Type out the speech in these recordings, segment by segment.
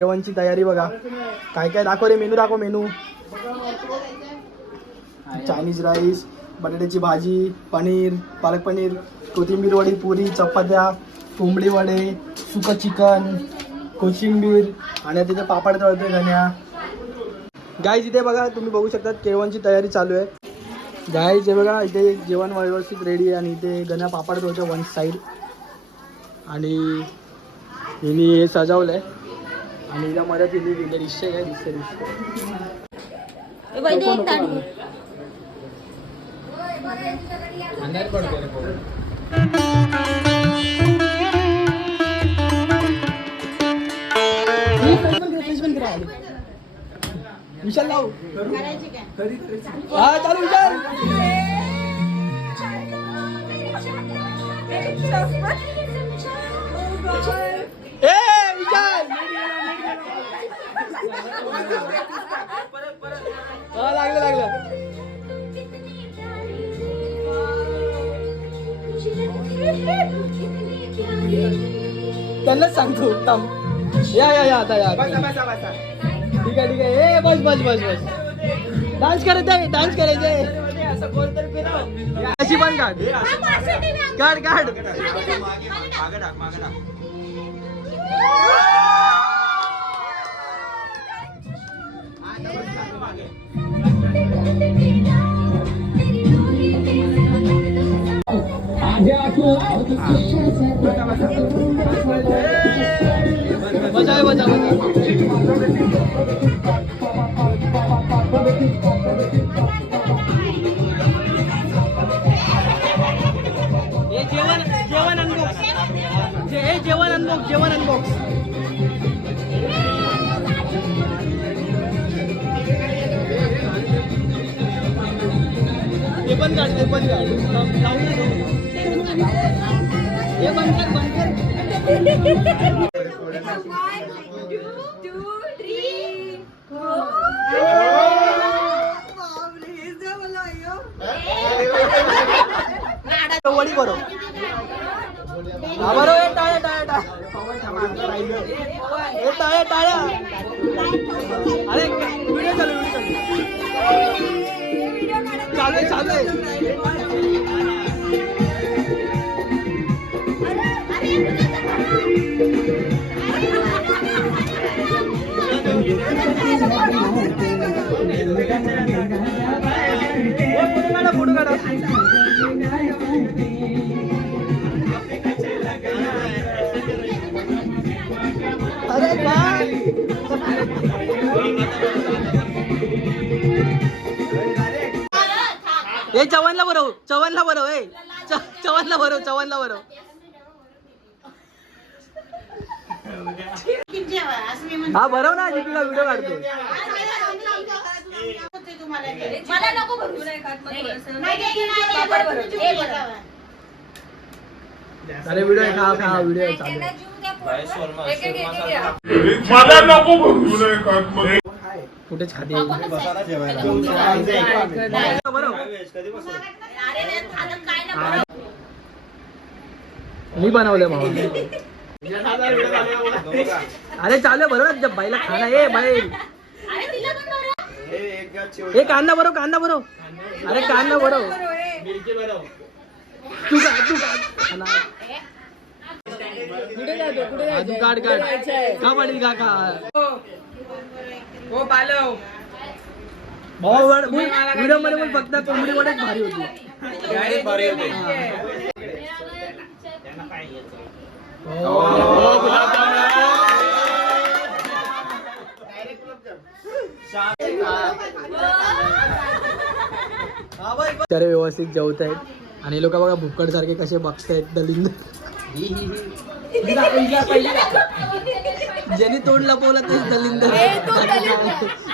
जेवणची तयारी बघा, काय काय दाखव रे, मेनू दाखव. मेनू चायनीज राईस, बटाट्याची भाजी, पनीर, पालक पनीर, कोथिंबीर वडी, पुरी, चपात्या, कोंबडी वडे, सुकं चिकन, कोशिंबीर आणि तिथे पापड तळतोय गण्या. गाईज इथे बघा, तुम्ही बघू शकता जेवणची तयारी चालू आहे. गाईज हे बघा, इथे जेवण व्यवस्थित रेडी आहे आणि इथे गण्या पापड तळतोय वन साईड. आणि हिने हे सजवलं आहे आणि हिला मदत दिली डिशे काय दिसते विशाल लावू हा चालू विशाल. लागलं लागलं. त्यांनाच सांगतो थांब. या या या आता या. ठीक आहे ठीक आहे. ए बस बस बस बस. डान्स करायचं आहे, डान्स करायचं आहे. असं कोणतरी फिरव. अशी पण काढ काढ काढ. मागे टाक मागे टाक. बजाय बजा हे जेवण जेवण अनबॉक्स. हे जेवण अनबॉक्स, जेवण अनबॉक्स. हे पण काढ, ते पण काढ. हे बंद कर, बंद कर. 1, 2, 3. वडी बरो बरो. हे टाळ्या टाळ्या हे टाळ्या टाळ्या. अरे व्हिडिओ चालू, व्हिडिओ चालू चालू आहे. फोटो काढा. अरे काय हे चव्हाणला बरव, चव्हाणला बरव. ए चव्हाणला बरव, चव्हाणला बरव. हा बरव ना, जिथला व्हिडिओ काढतो. अरे व्हिडिओ खा खा, व्हिडिओ चालू. मला नको कुठेच खाते. मी बनवलं मामा. अरे चालू बरोबर जब बाईला खाना. ए बाई हे कांदा बरो, कांदा बरो. अरे कांदा बरो. तू का तू का काढ काढ का पाटील काका. हो पालव भाऊ व्हिडिओ मध्ये पण फक्त कोंबडी वडेच भारी होती. तर व्यवस्थित जेवत आहेत आणि लोक बघा भुक्कड सारखे कसे बघतायत. दलिंद ज्यांनी तोंड लपवलं तेच दलिंद.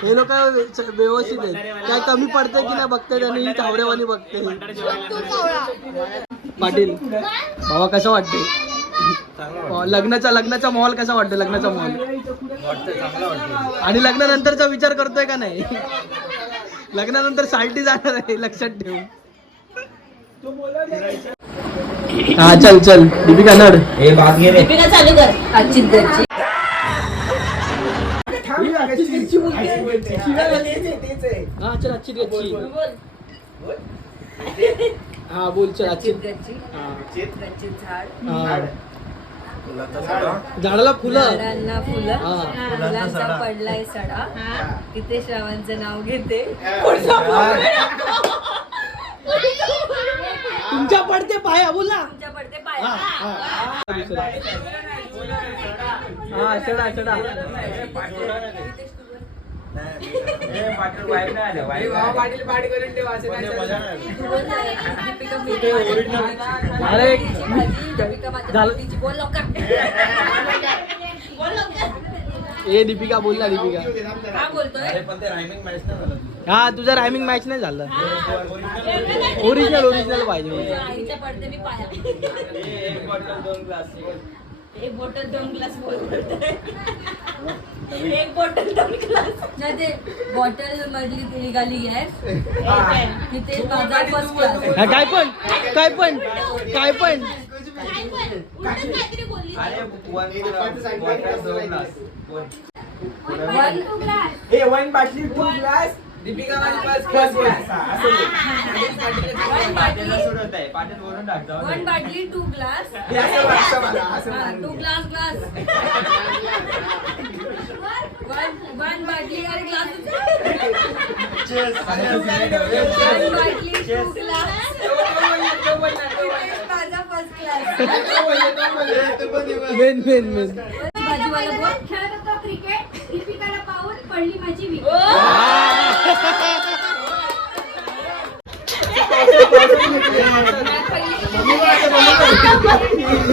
हे लोक व्यवस्थित आहेत. काय कमी पडतंय की नाही बघताय त्यांनी तावडेवानी बघते. पाटील बाबा कसं वाटते लग्नाचा माहोल कसा वाटतो? लग्नाचा माहोल आणि लग्नानंतरचा विचार करतोय का नाही? लग्नानंतर साल्टी जाणार आहे लक्षात ठेवून. हा चल चल दीपिका नड. दीपिका चालू कर. आजची घरची. हा चल आजची गच्ची. हा बोल चल आजची घरची. घरची झाड. झाडाला फुलं. झाडांना फुलं. फुलांचा पडलाय सडा. किती श्रावांचं नाव घेते. तुमच्या पडते पाया बोला. तुमच्या पडते पाया. हा चढा चढा. अरे बोल लवकर. ए दीपिका बोल ना दीपिका. हा बोलतोय. हा तुझा रायमिंग मॅच नाही झालं. ओरिजिनल पाहिजे. आईच्या पडते मी पाया. एक बॉटल 2 ग्लास बोल. एक बॉटल 2 ग्लास. नाही ते बॉटल मधली ती निघाली गॅस. तिथे माझा फर्स्ट क्लास. हा काय पण काय पण काय पण. वन बाटली 2 glass. Deepika first class. One बाटली 2 ग्लास. 2 glass glass. वन बाटली अरे ग्लास. वन बाटली 2 ग्लास. माझा फर्स्ट क्लास. मेन मेन मेन. भाजीवाला बोल. खेळत होतो क्रिकेट. दीपिकाला पाहून पडली माझी विकेट.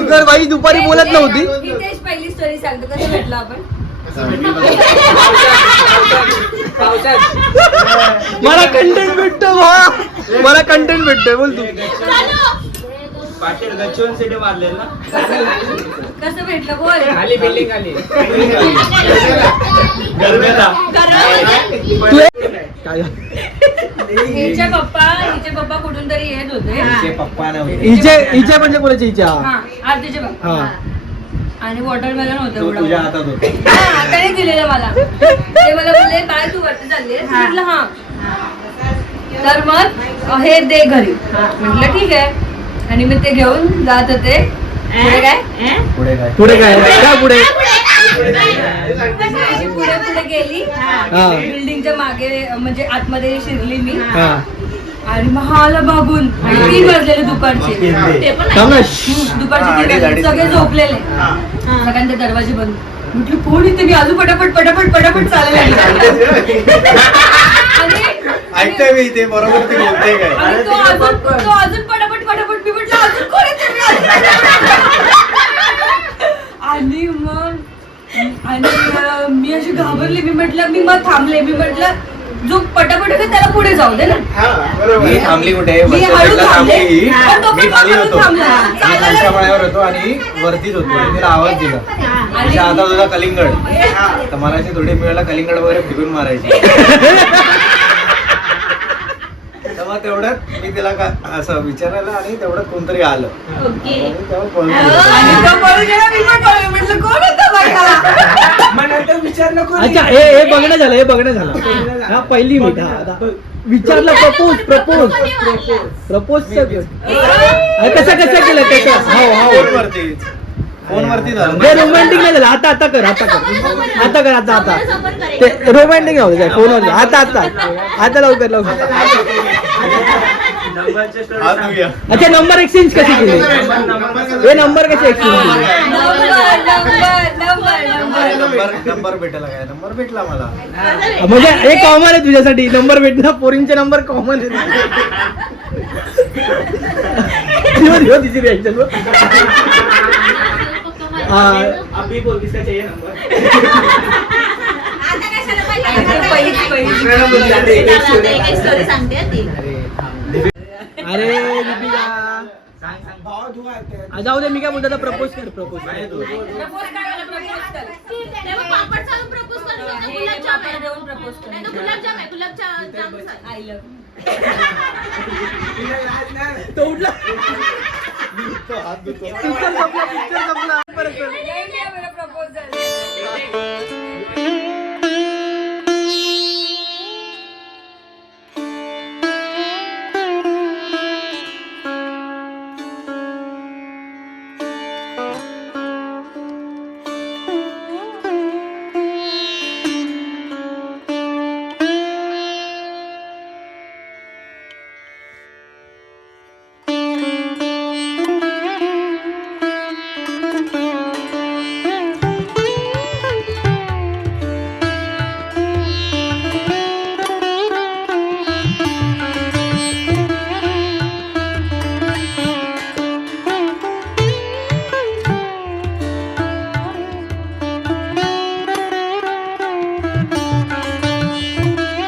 तर बाई दुपारी बोलत नव्हती. हितेश पहिली स्टोरी सांगतो. कसं भेटलो आपण. मला कंटेंट भेटतो मला कंटेंट भेटतोय बोल तू. पाटील गच्चीवर सिटी मारले ना. कसं भेटलं बोल. खाली बिल्डिंग आली. काय हिचे पप्पा कुठून तरी येत होते. पप्पा नव्हते. हिचे म्हणजे कोणाची हिच्या. हा आरतीचे पप्पा. हा आणि वॉटरमेलन होतं. तो तुझ्या हातात होता. त्याने दिलेलं मला. ते मला बोलले बाय तू वरती चालली म्हटलं हा. तर मग हे दे घरी. म्हटलं ठीक आहे. आणि मी ते घेऊन जात होते. पुढे काय पुढे काय काय पुढे. पुढे पुढे गेली. बिल्डिंगच्या मागे म्हणजे आतमध्ये शिरली मी. आणि मग हा आला मागून. आणि 3 वाजलेले दुपारचे. दुपारचे 3 वाजले. सगळे झोपलेले. सगळ्यांचे दरवाजे बंद. म्हटलं कोण इथे. मी अजून पटापट चालायला ऐकतोय मी ते बरोबर ते बोलते काय. आणि तो अजून पटापट मी म्हटलं अजून कोण येते. आणि मग मी अशी घाबरली. मी मग थांबले. मी म्हटलं जो पटापट होते त्याला पुढे जाऊ दे ना. मी थांबली कुठे. मी हळू थांबली. पण तो मी पण खाली हळू होतो. थांबला. मी खालच्या माळ्यावर होतो आणि वरतीच होतो. आणि तिला आवाज दिला. तिच्या हातात होता कलिंगड. तर मला अशी थोडी वेळेला कलिंगड वगैरे फिरून मारायची. तेव्हा तेवढ्यात मी तिला असं विचारायला आणि तेवढ्यात कोणतरी आलं. आणि तेव्हा पळून गेलो. आणि तो पळून गेला. मी पण पळून. म्हटलं कोण होतं बघा. मग नंतर विचार नको. अच्छा हे बघणं झालं. हा पहिली मीठ. हा विचारलं. प्रपोज कसं केलं त्याचं. फोनवरती झालं. रोमॅन्टिक नाही झालं. आता कर. ते रोमॅन्टिक नव्हतं फोनवर. आता लवकर. अच्छा नंबर एक्सचेंज कशी केली. हे नंबर कसे एक्सचेंज केले. नंबर भेटायला काय. नंबर भेटला मला. म्हणजे हे कॉमन आहे तुझ्यासाठी. नंबर भेटणं. पोरींचे नंबर कॉमन आहे. तिची रिॲक्शन. अभी बोल किसका चाहिए नंबर. स्टोरी सांगते ती. अरे दीपिका जाऊ दे. मी काय बोलतो प्रपोज कर. प्रपोज करायला प्रपोज कर. तेव्हा पापड चालू प्रपोज कर. गुलाबजाम देऊन प्रपोज कर. गुलाबजाम आहे. गुलाबजाम आय लव्ह. तो उठला पिक्चर संपला परत प्रपोजल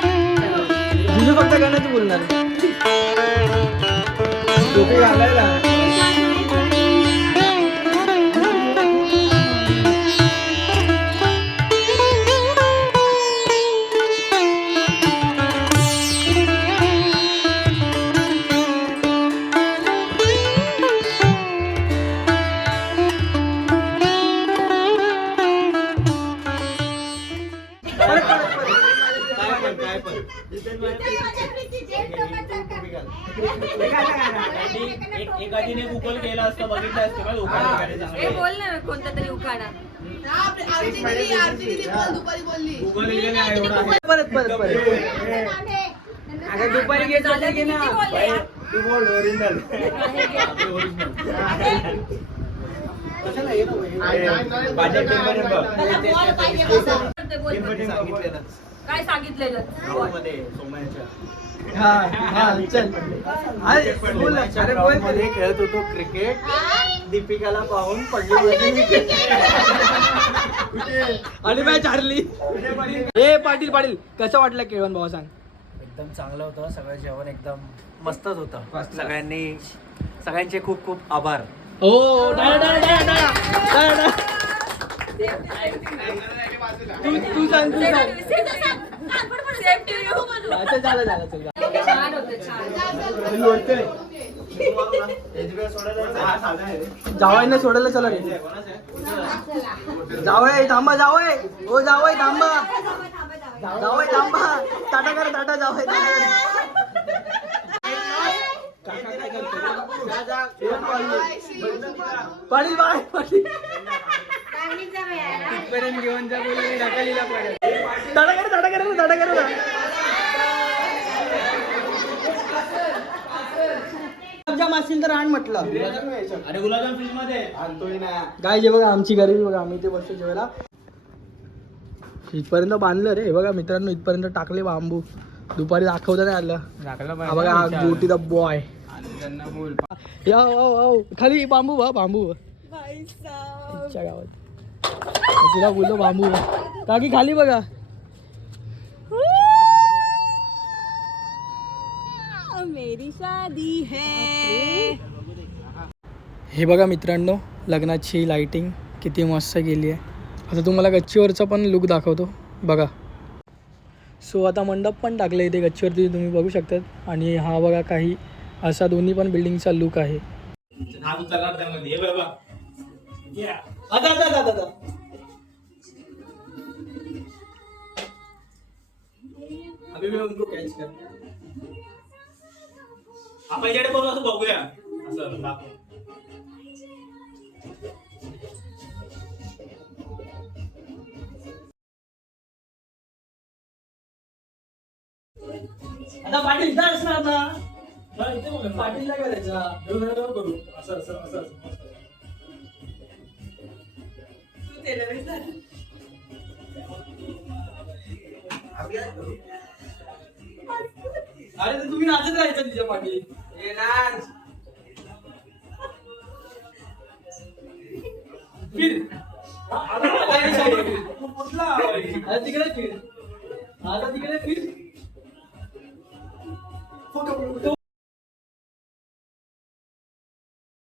जिजू फक्त गाण्याचं बोलणार टोपी घालायला काय पण एखादीने गुगल केला असतं बघितलं असतं का हे बोल ना कोणता तरी उखाणा गुगल केलं एवढा परत दुपारी घेत झालं की किती बोलले यार? तू बोल ओरिजिनल बोलते, बोलते. काय सांगितलेलं हा चल अरे बोल ना. अरे बोल मध्ये खेळत होतो क्रिकेट दीपिकाला पाहून पडली आणि मॅच हारली ए पाटील कसं वाटलं केळवण भाऊ सांग एकदम चांगलं होतं सगळं जेवण एकदम मस्तच होतं सगळ्यांचे खूप खूप आभार हो तू सांग अच्छा झालं छान होतं छान जावई सोडायला चला रे जावई थांबा जावई हो जावई थांबा जावई थांबा टाटा करा टाटा जावई पाटील बाय पाटील तिथपर्यंत घेऊन जा बोलून ढकलीला पडेल टाटा करा गुलाबजाम असेल तर आण म्हटलं अरे गुलाबजाम फ्रीज मध्ये आणतोय ना काय जे बघा आमची गरिबी बघा आम्ही ते बसतो जेवायला इथपर्यंत बांधलं रे हे बघा मित्रांनो इथपर्यंत टाकले बांबू दुपारी दाखवता नाही आलं हा बघा हा गोटीचा बॉय या खाली बांबू बांबू इच्छा गावात तिला बोललो बांबू काकी खाली बघा मेरी शादी है. हे बघा मित्रांनो लग्नाची लाइटिंग किती मस्त गेली आहे आता तुम्हाला गच्चीवरचा पण लुक दाखवतो बघा सो आता मंडप पण टाकले इथे गच्चीवरती तुम्ही बघू शकतात आणि हा बघा काही असा दोन्ही पण बिल्डिंगचा लुक आहे आपण इकडे बघू असं बघूया असं दाखव आता पाटील इथं असणार ना पाटीलला करायचा करू असं असं असं अरे तर तुम्ही नाचत राहायचं तिच्या पाठी फिर तिकडे फिर आता तिकडे फिर